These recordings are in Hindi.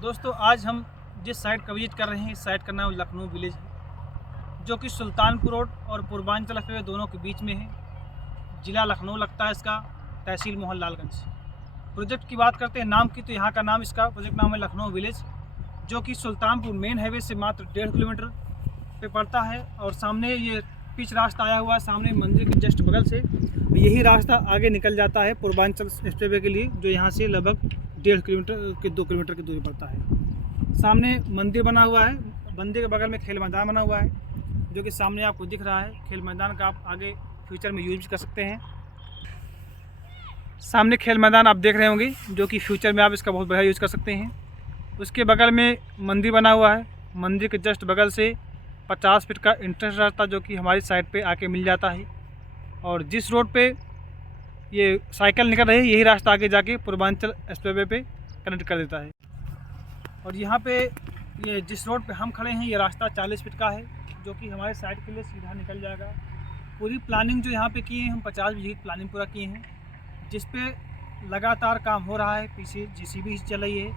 दोस्तों आज हम जिस साइट का विजिट कर रहे हैं इस साइट का नाम लखनऊ विलेज है, जो कि सुल्तानपुर रोड और पूर्वांचल एक्सप्रेस दोनों के बीच में है। ज़िला लखनऊ लगता है इसका, तहसील मोहनलालगंज। प्रोजेक्ट की बात करते हैं नाम की, तो यहाँ का नाम, इसका प्रोजेक्ट नाम है लखनऊ विलेज, जो कि सुल्तानपुर मेन हाईवे से मात्र 1.5 किलोमीटर पे पड़ता है। और सामने ये पिच रास्ता आया हुआ है, सामने मंदिर के जस्ट बगल से यही रास्ता आगे निकल जाता है पूर्वांचल एक्सप्रेसवे के लिए, जो यहाँ से लगभग 1.5 किलोमीटर के 2 किलोमीटर की दूरी पड़ता है। सामने मंदिर बना हुआ है, मंदिर के बगल में खेल मैदान बना हुआ है, जो कि सामने आपको दिख रहा है। खेल मैदान का आप आगे फ्यूचर में यूज कर सकते हैं। सामने खेल मैदान आप देख रहे होंगे, जो कि फ्यूचर में आप इसका बहुत बढ़िया यूज़ कर सकते हैं। उसके बगल में मंदिर बना हुआ है, मंदिर के जस्ट बगल से 50 फीट का इंट्रेंस रास्ता जो कि हमारी साइड पे आके मिल जाता है। और जिस रोड पे ये साइकिल निकल रही है यही रास्ता आगे जाके पूर्वांचल एक्सप्रेसवे पे कनेक्ट कर देता है। और यहाँ पे ये जिस रोड पे हम खड़े हैं ये रास्ता 40 फीट का है, जो कि हमारे साइड के लिए सीधा निकल जाएगा। पूरी प्लानिंग जो यहाँ पे की है, हम 50 बीघे की प्लानिंग पूरा किए हैं, जिस पे लगातार काम हो रहा है। पीछे JCB चल रही है,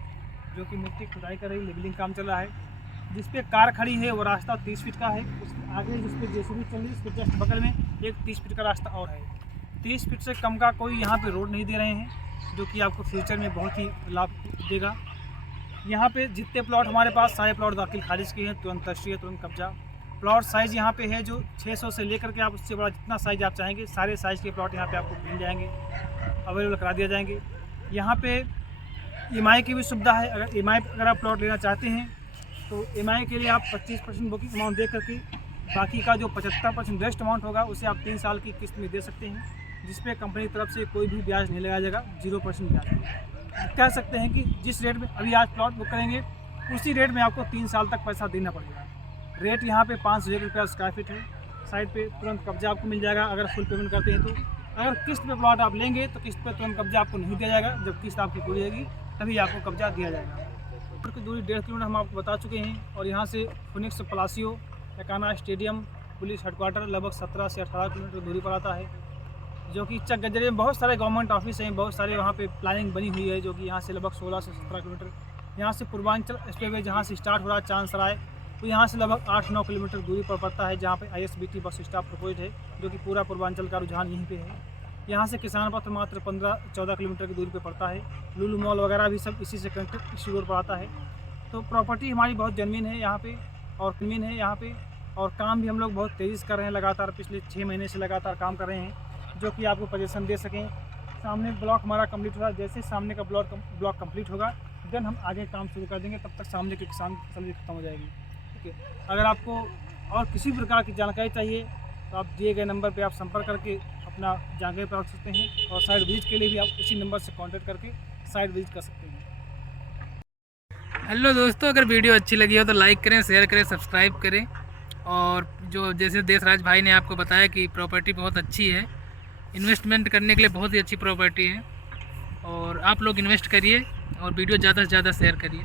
जो कि मिट्टी खुदाई कर रही है, लेवलिंग काम चल रहा है। जिस पे कार खड़ी है वो रास्ता 30 फीट का है। उसके आगे जिस पे JCB चल रही है उसके जस्ट बगल में एक 30 फीट का रास्ता और है। 30 फीट से कम का कोई यहाँ पे रोड नहीं दे रहे हैं, जो कि आपको फ्यूचर में बहुत ही लाभ देगा। यहाँ पे जितने प्लॉट हमारे पास, सारे प्लॉट दाखिल खारिज के हैं, तुरंत तश्तरी, तुरंत कब्जा। प्लॉट साइज़ यहाँ पे है जो 600 से लेकर के आप उससे बड़ा जितना साइज़ आप चाहेंगे, सारे साइज़ के प्लॉट यहाँ पे आपको मिल जाएंगे, अवेलेबल करा दिया जाएंगे। यहाँ पे EMI की भी सुविधा है। अगर EMI अगर आप प्लॉट लेना चाहते हैं तो EMI के लिए आप 25% बुकिंग अमाउंट दे करके बाकी का जो 75% रेस्ट अमाउंट होगा उसे आप 3 साल की किस्त में दे सकते हैं, जिस पे कंपनी की तरफ से कोई भी ब्याज नहीं लगाया जाएगा, 0% ब्याज। कह सकते हैं कि जिस रेट में अभी आज प्लॉट बुक करेंगे उसी रेट में आपको 3 साल तक पैसा देना पड़ेगा। रेट यहाँ पे 5,000 रुपया स्क्वायर फीट है। साइड पे तुरंत कब्जा आपको मिल जाएगा अगर फुल पेमेंट करते हैं तो। अगर किस्त पे प्लॉट आप लेंगे तो किस्त पे तुरंत कब्जा आपको नहीं दिया जाएगा, जब किस्त आपकी पूरी होगी तभी आपको कब्जा दिया जाएगा। की दूरी 1.5 किलोमीटर हम आपको बता चुके हैं। और यहाँ से Phoenix Palassio, Ekana stadium, police headquarters लगभग 17 से 18 किलोमीटर दूरी पर आता है, जो कि चक गजरे में बहुत सारे गवर्नमेंट ऑफिस हैं, बहुत सारे वहाँ पे प्लानिंग बनी हुई है, जो कि यहाँ से लगभग 16 से 17 किलोमीटर। यहाँ से पूर्वांचल एक्सप्रेसवे जहाँ से स्टार्ट हो रहा है चांदसराय, तो यहाँ से लगभग 8-9 किलोमीटर दूरी पर पड़ता है, जहाँ पे ISBT बस स्टॉप प्रपोज्ड है, जो कि पूरा पूर्वांचल का रुझान यहीं पे है। यहाँ से किसान पथ मात्र 15-14 किलोमीटर की दूरी पे पड़ता है। लुलु मॉल वगैरह भी सब इसी से कनेक्टेड, इसी रोड पर आता है। तो प्रॉपर्टी हमारी बहुत जेन्युइन है यहाँ पे, और क्लीन है यहाँ पे। और काम भी हम लोग बहुत तेज़ी से कर रहे हैं, लगातार पिछले 6 महीने से लगातार काम कर रहे हैं, जो कि आपको पोजीशन दे सकें। सामने ब्लॉक हमारा कंप्लीट हो रहा है, जैसे सामने का ब्लॉक कंप्लीट होगा देन हम आगे काम शुरू कर देंगे, तब तक सामने के किसान की फसल भी खत्म हो जाएगी। ठीक है, अगर आपको और किसी प्रकार की जानकारी चाहिए तो आप दिए गए नंबर पर आप संपर्क करके अपना जानकारी प्राप्त कर सकते हैं। और साइट विजिट के लिए भी आप उसी नंबर से कॉन्टैक्ट करके साइट विजिट कर सकते हैं। हेलो दोस्तों, अगर वीडियो अच्छी लगी हो तो लाइक करें, शेयर करें, सब्सक्राइब करें। और जो जैसे देशराज भाई ने आपको बताया कि प्रॉपर्टी बहुत अच्छी है, इन्वेस्टमेंट करने के लिए बहुत ही अच्छी प्रॉपर्टी है। और आप लोग इन्वेस्ट करिए और वीडियो ज़्यादा से ज़्यादा शेयर करिए।